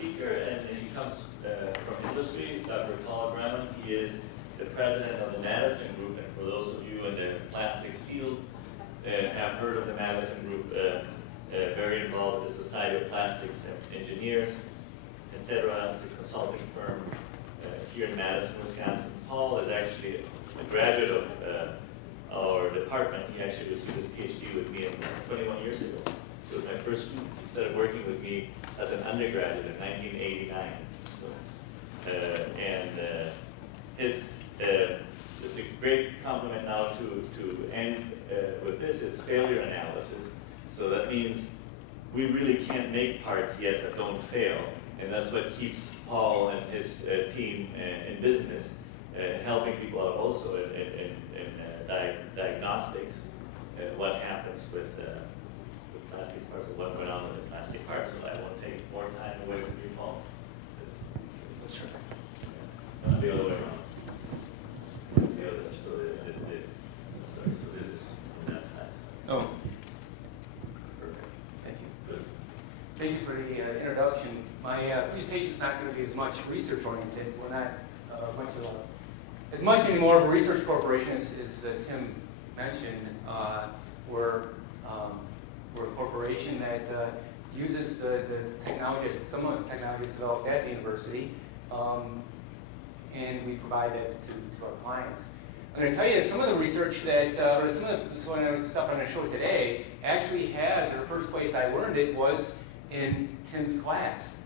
speaker, and he comes from industry, Dr. Gramann. He is the president of the Madison Group, and for those of you in the plastics field have heard of the Madison Group, very involved with the Society of Plastics Engineers, etc. It's a consulting firm here in Madison, Wisconsin. Paul is actually a graduate of our department. He actually received his PhD with me 21 years ago. He was my first student. He started working with me as an undergraduate in 1989. So, it's a great compliment now to end with this. It's failure analysis. So that means we really can't make parts yet that don't fail, and that's what keeps Paul and his team in business, helping people out also in diagnostics. What happens with plastics parts, and what went on with the plastic parts. So I won't take more time away from you, Paul. Sure. The other way around. The other, so this is on that side. Oh, Perfect. thank you. Good. Thank you for the introduction. My presentation is not going to be as much research oriented. We're not as much anymore of a research corporation as Tim mentioned. We're a corporation that uses the technology, some of the technologies developed at the university, and we provide that to our clients. I'm going to tell you some of the research that, or some of the stuff I'm going to show today actually has, or the first place I learned it was in Tim's class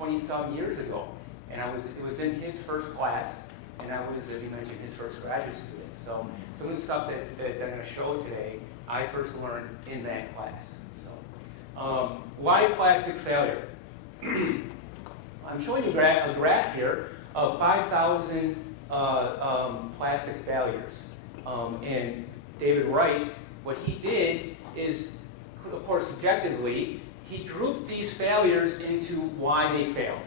20-some years ago. And it was in his first class, and I was, as he mentioned, his first graduate student. So some of the stuff that I'm going to show today, I first learned in that class. So, why plastic failure? I'm showing you a graph here of 5,000 plastic failures. And David Wright, what he did is, of course, subjectively, he grouped these failures into why they failed.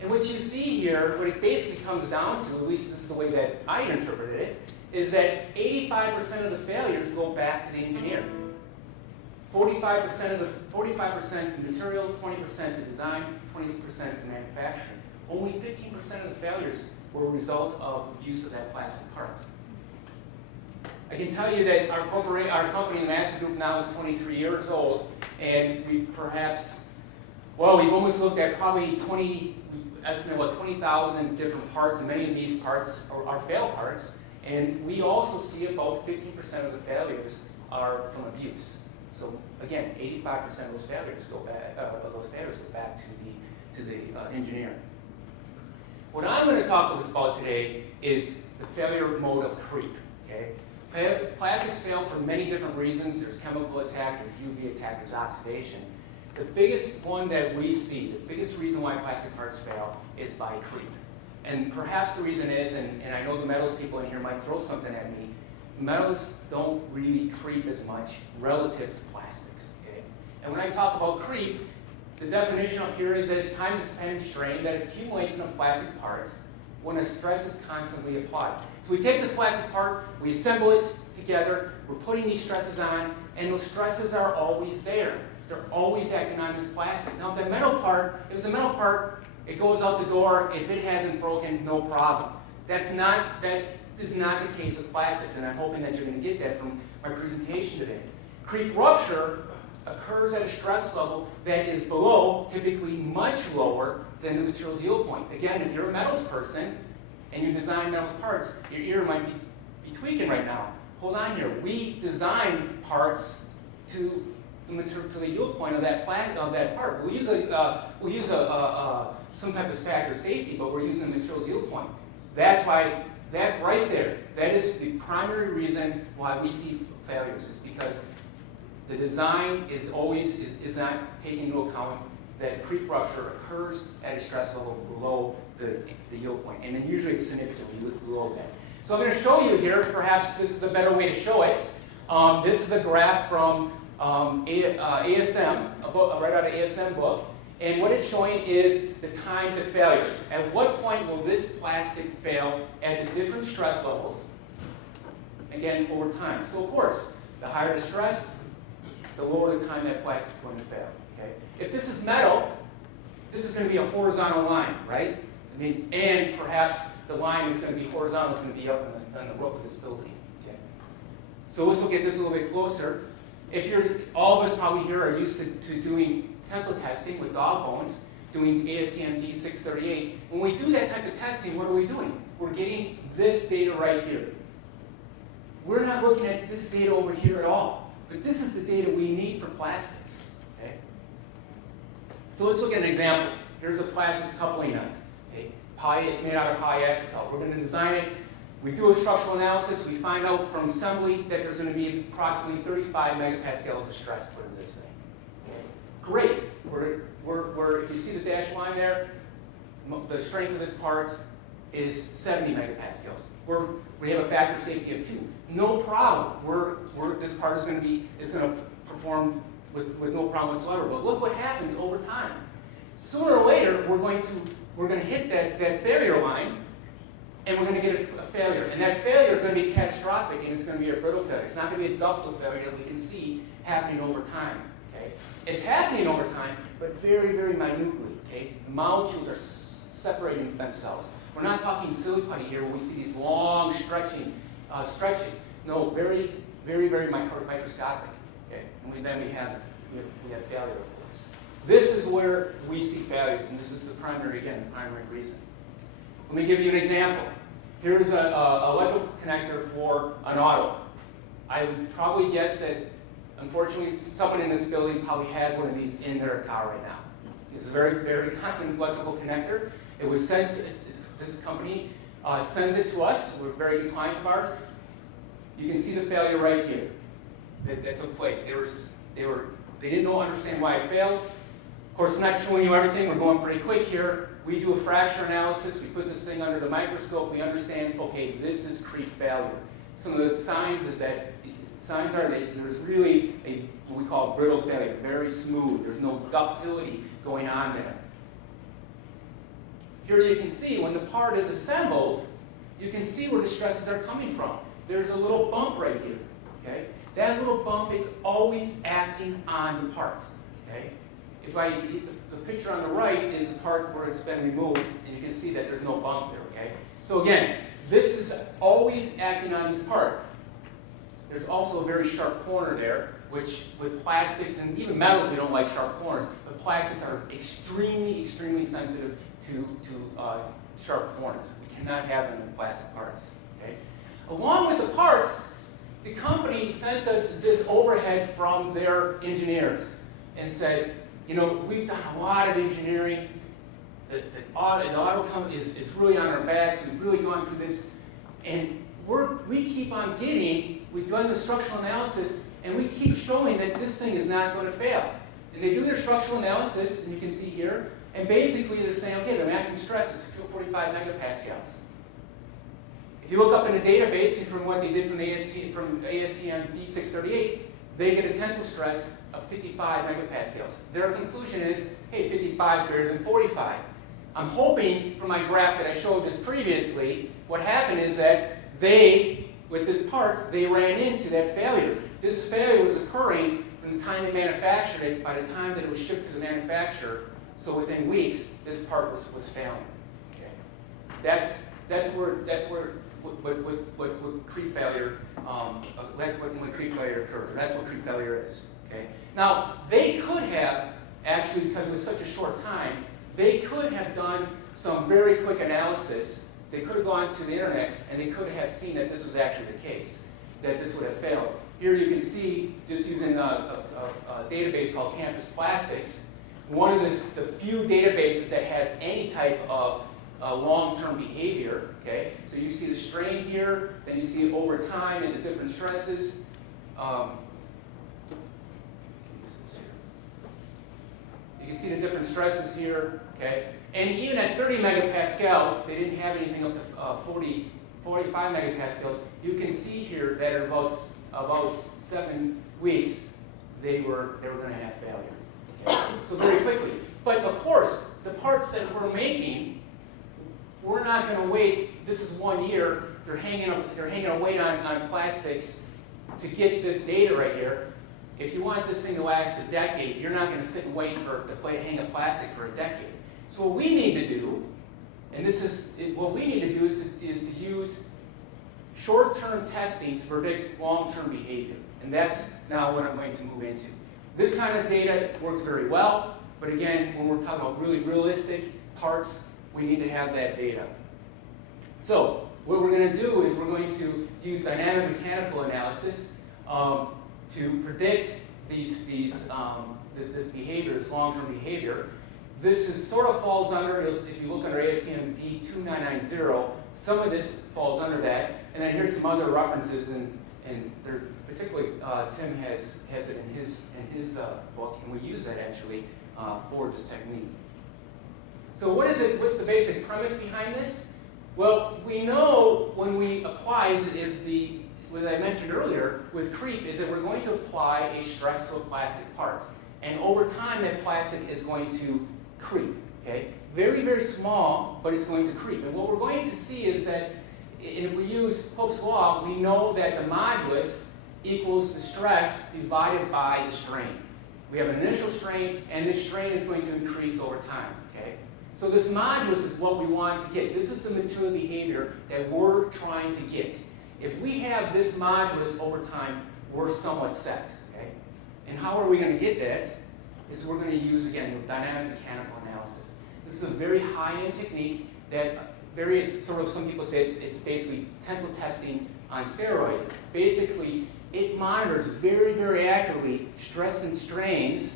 And what you see here, what it basically comes down to, at least this is the way that I interpreted it, is that 85% of the failures go back to the engineer. 45% to material, 20% to design, 20% to manufacturing. Only 15% of the failures were a result of use of that plastic part. I can tell you that our company, the Madison Group, now is 23 years old, and we've almost looked at probably we estimate about 20,000 different parts, and many of these parts are fail parts, and we also see about 15% of the failures are from abuse. So again, 85% of those failures go back to the engineer. What I'm going to talk about today is the failure mode of creep. Okay? Plastics fail for many different reasons. There's chemical attack, there's UV attack, there's oxidation. The biggest one that we see, the biggest reason why plastic parts fail is by creep. And perhaps the reason is, and I know the metals people in here might throw something at me, metals don't really creep as much relative to plastics. Okay? And when I talk about creep, the definition up here is that it's time-dependent strain that accumulates in a plastic part when a stress is constantly applied. So we take this plastic part, we assemble it together, we're putting these stresses on, and those stresses are always there. They're always acting on this plastic. Now, if it's a metal part, it goes out the door. If it hasn't broken, no problem. That is not the case with plastics, and I'm hoping that you're going to get that from my presentation today. Creep rupture occurs at a stress level that is below, typically much lower than the material's yield point. Again, if you're a metals person and you design metals parts, your ear might be tweaking right now. Hold on here. We design parts to the yield point of that part. We'll use some type of factor of safety, but we're using the material's yield point. That's why that right there, that is the primary reason why we see failures, is because the design is not taking into account that creep rupture occurs at a stress level below the yield point, and then usually it's significantly below that. So I'm going to show you here, perhaps this is a better way to show it. This is a graph from ASM, right out of ASM book, and what it's showing is the time to failure. At what point will this plastic fail at the different stress levels, again, over time. So of course, the higher the stress, the lower the time that plastic is going to fail. Okay? If this is metal, this is going to be a horizontal line, right? I mean, and perhaps the line is going to be horizontal, it's going to be up on the roof of this building. Okay. So let's look at this a little bit closer. If you're, all of us probably here are used to doing tensile testing with dog bones, doing ASTM D638. When we do that type of testing, what are we doing? We're getting this data right here. We're not looking at this data over here at all, but this is the data we need for plastics. Okay? So let's look at an example. Here's a plastics coupling nut. Okay? It's made out of polyacetal. We're going to design it. We do a structural analysis. We find out from assembly that there's going to be approximately 35 megapascals of stress put in this thing. Okay? Great. If you see the dashed line there, the strength of this part is 70 megapascals. We have a factor of safety of 2. No problem. This part is going to perform with no problem whatsoever. But look what happens over time. Sooner or later, we're going to hit that failure line, and we're going to get a failure. And that failure is going to be catastrophic, and it's going to be a brittle failure. It's not going to be a ductile failure that we can see happening over time. Okay? It's happening over time, but very, very minutely. Okay? The molecules are separating themselves. We're not talking silly putty here where we see these long stretches. No, very, very, very microscopic. Okay? And then we have failure, of course. This is where we see failures, and this is the primary reason. Let me give you an example. Here's an electrical connector for an auto. I would probably guess that, unfortunately, someone in this building probably has one of these in their car right now. It's a very, very common electrical connector. It was sent to this company, sent it to us. We're a very good client of ours. You can see the failure right here that took place. They didn't understand why it failed. Of course, I'm not showing you everything. We're going pretty quick here. We do a fracture analysis. We put this thing under the microscope. We understand, okay, this is creep failure. Some of the signs are that there's really what we call brittle failure, very smooth. There's no ductility going on there. Here you can see when the part is assembled, you can see where the stresses are coming from. There's a little bump right here. Okay? That little bump is always acting on the part. Okay? The picture on the right is the part where it's been removed, and you can see that there's no bump there. Okay? So again, this is always acting on this part. There's also a very sharp corner there, which with plastics and even metals, we don't like sharp corners, but plastics are extremely, extremely sensitive to sharp corners. We cannot have them in plastic parts. Okay? Along with the parts, the company sent us this overhead from their engineers and said, you know, we've done a lot of engineering. The auto company is really on our backs. We've really gone through this. And we keep on we've done the structural analysis, and we keep showing that this thing is not going to fail. And they do their structural analysis, and you can see here, and basically they're saying, okay, the maximum stress is 45 megapascals. If you look up in the database, and from what they did from ASTM D638, they get a tensile stress of 55 megapascals. Their conclusion is, hey, 55 is greater than 45. I'm hoping from my graph that I showed this previously, what happened is that with this part, they ran into that failure. This failure was occurring from the time they manufactured it, by the time that it was shipped to the manufacturer. So within weeks, this part was failing. Okay. That's what creep failure. That's when creep failure occurs. That's what creep failure is. Okay. Now they could have actually, because it was such a short time, they could have done some very quick analysis. They could have gone to the internet and they could have seen that this was actually the case, that this would have failed. Here you can see, just using a database called Campus Plastics, one of the few databases that has any type of long-term behavior. Okay, so you see the strain here, then you see over time and the different stresses. You can see the different stresses here. Okay, and even at 30 megapascals, they didn't have anything up to 45 megapascals. You can see here that at about 7 weeks, they were going to have failure. Okay? So very quickly. But of course, the parts that we're making, we're not going to wait. This is 1 year. They're hanging a weight on plastics to get this data right here. If you want this thing to last a decade, you're not going to sit and wait to hang a plastic for a decade. So what we need to do, and what we need to do is to use short-term testing to predict long-term behavior. And that's now what I'm going to move into. This kind of data works very well, but again, when we're talking about really realistic parts, we need to have that data. So what we're going to do is we're going to use dynamic mechanical analysis to predict this behavior, this long-term behavior. This sort of falls under, if you look under ASTM D2990, some of this falls under that. And then here's some other references, and there, particularly Tim has it in his book, and we use that actually for this technique. So what is it? What's the basic premise behind this? Well, we know when we apply, what I mentioned earlier with creep, is that we're going to apply a stress to a plastic part. And over time, that plastic is going to creep, okay? Very, very small, but it's going to creep. And what we're going to see is that if we use Hooke's law, we know that the modulus equals the stress divided by the strain. We have an initial strain, and this strain is going to increase over time, okay? So this modulus is what we want to get. This is the material behavior that we're trying to get. If we have this modulus over time, we're somewhat set, okay? And how are we going to get that? Is we're going to use, again, dynamic mechanical analysis. This is a very high-end technique that some people say it's basically tensile testing on steroids. Basically, it monitors very, very accurately stress and strains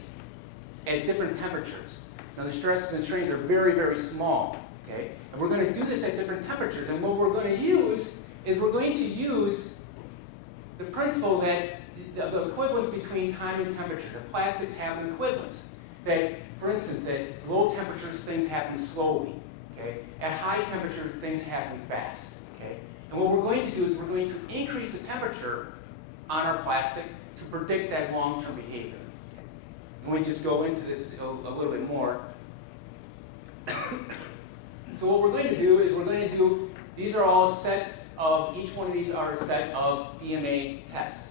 at different temperatures. Now, the stresses and strains are very, very small, okay? And we're going to do this at different temperatures. And what we're going to use is we're going to use the principle that the equivalence between time and temperature. The plastics have an equivalence. That, for instance, at low temperatures, things happen slowly. Okay? At high temperatures, things happen fast. Okay? And what we're going to do is we're going to increase the temperature on our plastic to predict that long-term behavior. Okay? And we just go into this a little bit more. So what we're going to do is these are all sets of, each one of these are a set of DMA tests.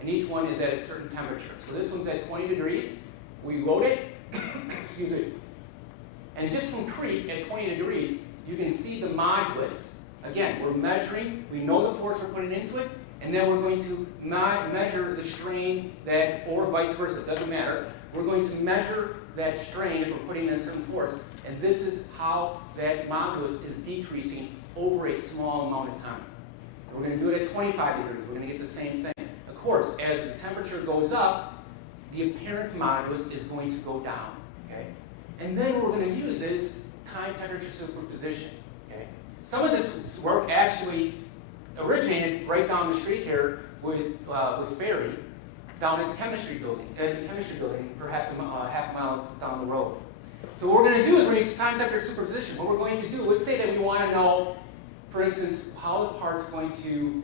And each one is at a certain temperature. So this one's at 20 degrees. We load it, excuse me. And just from creep at 20 degrees, you can see the modulus. Again, we're measuring, we know the force we're putting into it, and then we're going to measure the strain or vice versa, it doesn't matter. We're going to measure that strain if we're putting in a certain force. And this is how that modulus is decreasing over a small amount of time. We're going to do it at 25 degrees. We're going to get the same thing. Of course, as the temperature goes up, the apparent modulus is going to go down. Okay? And then what we're going to use is time-temperature superposition. Okay? Some of this work actually originated right down the street here with Ferry, down at the chemistry building, perhaps half a mile down the road. So what we're going to do is we're going to use time-temperature superposition. What we're going to do, let's say that we want to know, for instance, how the part's going to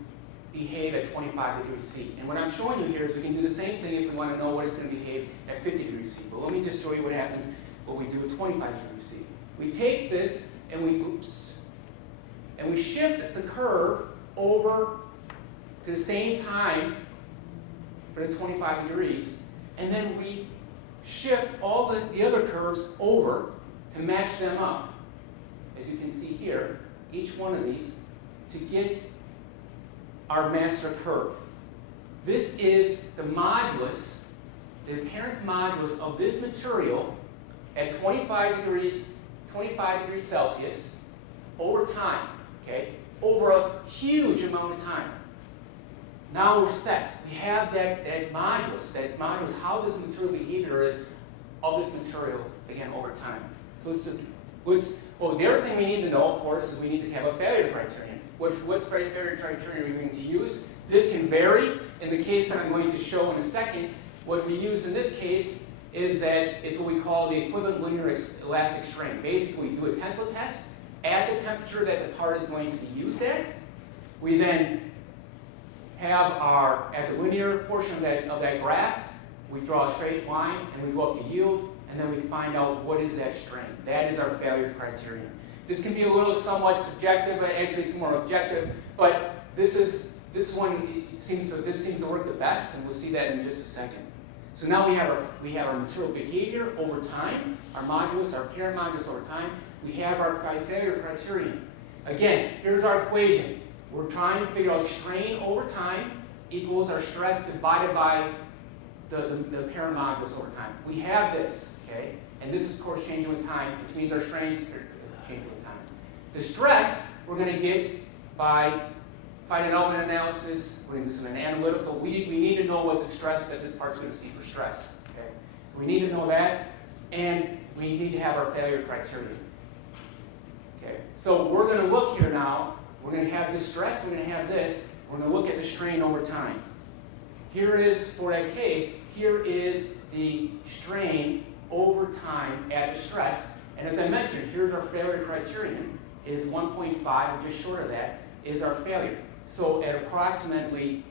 behave at 25 degrees C. And what I'm showing you here is we can do the same thing if we want to know what it's going to behave at 50 degrees C. But let me just show you what happens when we do at 25 degrees C. We take this and we shift the curve over to the same time for the 25 degrees, and then we shift all the other curves over to match them up. As you can see here, each one of these to get our master curve. This is the modulus, the apparent modulus of this material at 25 degrees Celsius over time, okay? Over a huge amount of time. Now we're set. We have that modulus, how this material behavior is of this material, again, over time. So the other thing we need to know, of course, is we need to have a failure criterion. What failure criterion are we going to use? This can vary. In the case that I'm going to show in a second, what we use in this case is that it's what we call the equivalent linear elastic strain. Basically, we do a tensile test at the temperature that the part is going to be used at. We then have at the linear portion of that graph, we draw a straight line and we go up to yield, and then we find out what is that strain. That is our failure criterion. This can be a little somewhat subjective, but actually it's more objective, but this seems to work the best, and we'll see that in just a second. So now we have our material behavior over time, our modulus, our parent modulus over time. We have our failure criterion. Again, here's our equation. We're trying to figure out strain over time equals our stress divided by the parent modulus over time. We have this, okay? And this is, of course, changing with time, which means our strains are changing with time. The stress we're going to get by finite element analysis. We're going to do some analytical. We need to know what the stress that this part's going to see for stress. Okay? So we need to know that, and we need to have our failure criterion. Okay? So we're going to look here now. We're going to have this stress. We're going to have this. We're going to look at the strain over time. Here is, for that case, here is the strain over time at the stress. And as I mentioned, here's our failure criterion, is 1.5, or just short of that, is our failure. So at approximately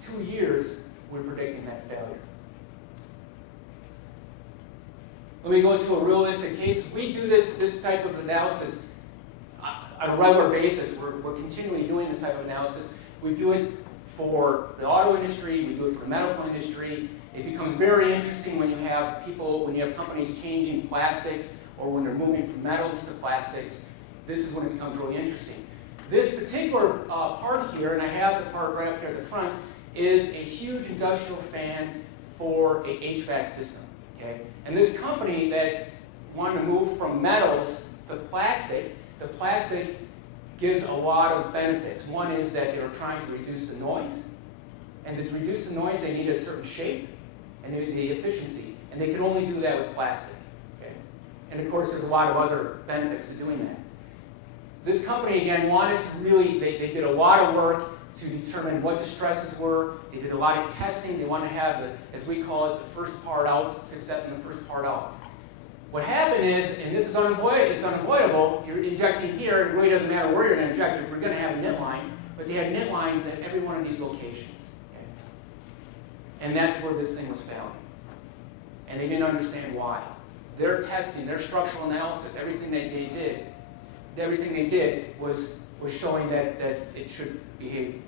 2 years, we're predicting that failure. Let me go into a realistic case. We do this type of analysis on a regular basis. We're continually doing this type of analysis. We do it for the auto industry, we do it for the medical industry. It becomes very interesting when you have companies changing plastics, or when they're moving from metals to plastics. This is when it becomes really interesting. This particular part here, and I have the part right up here at the front, is a huge industrial fan for a HVAC system. Okay? And this company that wanted to move from metals to plastic, the plastic gives a lot of benefits. One is that they were trying to reduce the noise. And to reduce the noise, they need a certain shape and the efficiency. And they can only do that with plastic. Okay? And of course, there's a lot of other benefits to doing that. This company, again, wanted to really, they did a lot of work to determine what the stresses were. They did a lot of testing. They wanted to have, as we call it, the first part out, success in the first part out. What happened is, and this is unavoidable, you're injecting here, it really doesn't matter where you're going to inject it, we're going to have a knit line, but they had knit lines at every one of these locations. Okay? And that's where this thing was failing. And they didn't understand why. Their testing, their structural analysis, everything they did was showing that it should behave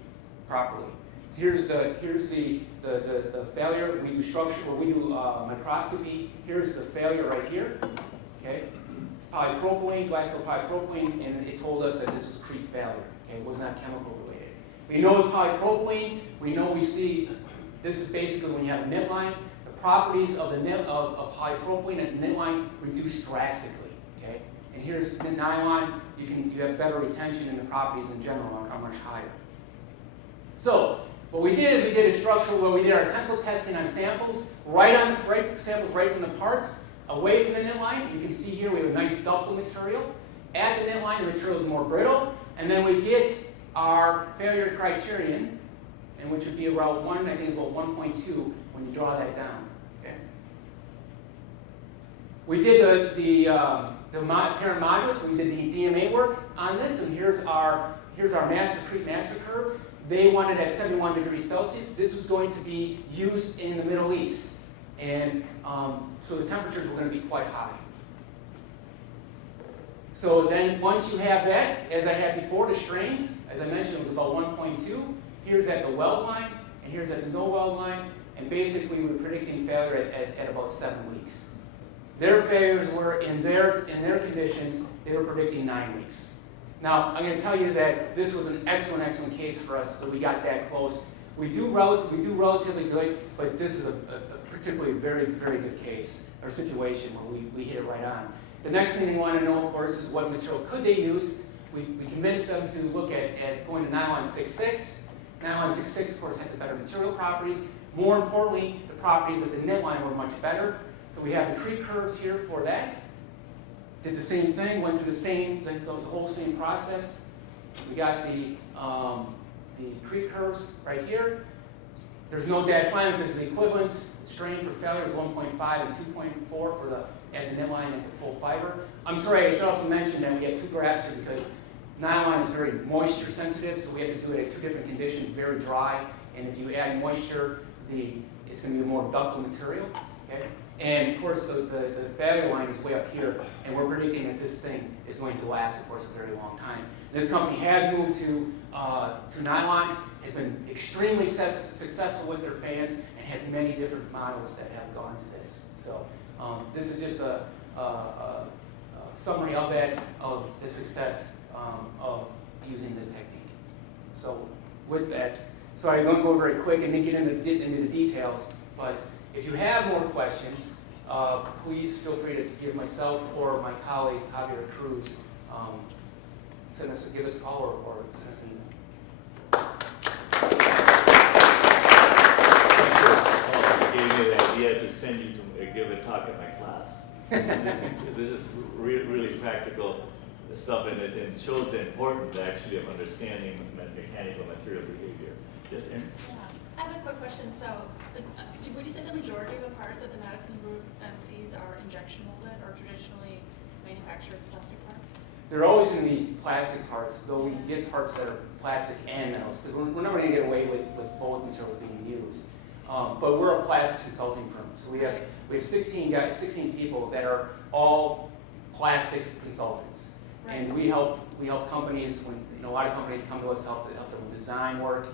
properly. Here's the failure. We do structure, or we do microscopy. Here's the failure right here. Okay, it's polypropylene, glycol polypropylene, and it told us that this was crete failure. Okay, it was not chemical related. We know with polypropylene, we see this is basically when you have a knit line. The properties of the knit of polypropylene and the knit line reduce drastically. Okay, and here's the nylon. You have better retention, and the properties in general are much higher. So what we did is we did a structural where we did our tensile testing on samples, samples right from the part, away from the knit line. You can see here we have a nice ductile material. At the knit line, the material is more brittle, and then we get our failure criterion, and which would be around 1, I think it's about 1.2 when you draw that down. Okay. We did the parent modulus, so we did the DMA work on this, and here's our crete master curve. They wanted at 71 degrees Celsius. This was going to be used in the Middle East. And so the temperatures were going to be quite high. So then once you have that, as I had before, the strains, as I mentioned, it was about 1.2. Here's at the weld line, and here's at the no weld line. And basically, we were predicting failure at about 7 weeks. Their failures were, in their conditions, they were predicting 9 weeks. Now, I'm going to tell you that this was an excellent case for us that we got that close. We do relatively good, but this is a particularly very good case or situation where we hit it right on. The next thing they want to know, of course, is what material could they use. We convinced them to look at going to nylon 6.6. Nylon 6.6, of course, had the better material properties. More importantly, the properties of the knit line were much better. So we have the crete curves here for that. Did the same thing, went through the whole same process. We got the crete curves right here. There's no dashed line because the equivalence strain for failure is 1.5 and 2.4 at the knit line at the full fiber. I'm sorry, I should also mention that we have 2 graphs here because nylon is very moisture sensitive, so we have to do it at 2 different conditions, very dry, and if you add moisture, it's going to be a more ductile material. Okay? And of course, the failure line is way up here, and we're predicting that this thing is going to last, of course, a very long time. This company has moved to nylon, has been extremely successful with their fans, and has many different models that have gone to this. So this is just a summary of that, of the success of using this technique. So with that, sorry, I'm going to go very quick and then get into the details, but if you have more questions, please feel free to give myself or my colleague, Javier Cruz, give us a call or send us an email. Gave me the idea to send you to give a talk at my class. This is really practical stuff, and it shows the importance actually of understanding mechanical material behavior. Yes, Aaron? Yeah. I have a quick question. So, would you say the majority of the parts that the Madison Group sees are injection molded or traditionally manufactured plastic parts? There are always going to be plastic parts, though we get parts that are plastic and metals, because we're never going to get away with both materials being used. But we're a plastics consulting firm, so we have 16 people that are all plastics consultants, right. And we help companies when a lot of companies come to us to help them with design work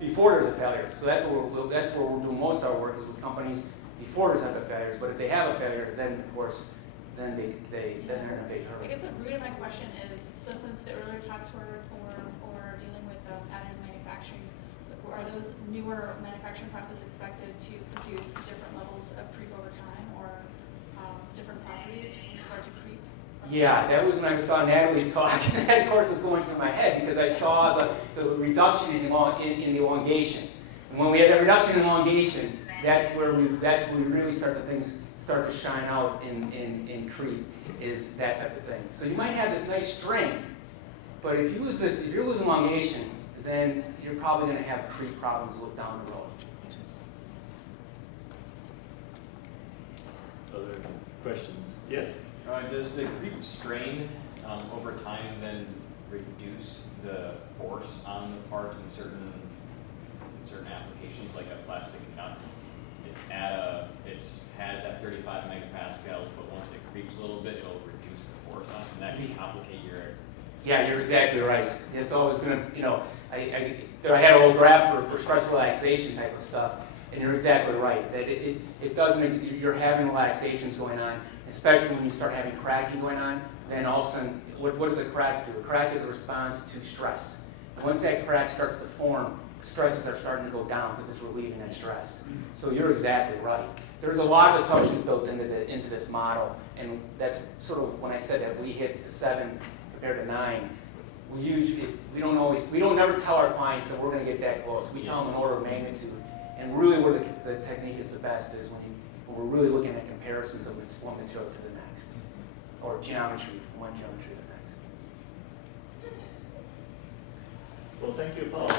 before there's a failure. So that's where we're doing most of our work is with companies before there's a failure. But if they have a failure, then of course then they're in a big hurry. I guess the root of my question is, so since the earlier talks were dealing with additive manufacturing, are those newer manufacturing processes expected to produce different levels of creep over time or different properties in regard to creep? Yeah, that was when I saw Natalie's talk, and that of course was going through my head because I saw the reduction in the elongation. And when we have that reduction in elongation, that's where we really start to shine out in creep, is that type of thing. So you might have this nice strength, but if you lose elongation, then you're probably going to have creep problems down the road. Other questions? Yes? Does the creep strain over time then reduce the force on the part in certain applications, like a plastic nut? It has that 35 megapascals, but once it creeps a little bit, it'll reduce the force on it, and that can complicate your. Yeah, you're exactly right. It's always going to, I had a little graph for stress relaxation type of stuff, and you're exactly right. That it does make, you're having relaxations going on, especially when you start having cracking going on. Then all of a sudden, what does a crack do? A crack is a response to stress. And once that crack starts to form, stresses are starting to go down because it's relieving that stress. So you're exactly right. There's a lot of assumptions built into this model, and that's sort of when I said that we hit the 7 compared to 9. We don't never tell our clients that we're going to get that close. We tell them an order of magnitude, and really where the technique is the best is when we're really looking at comparisons of one material to the next, or geometry from one geometry to the next. Well, thank you, Paul.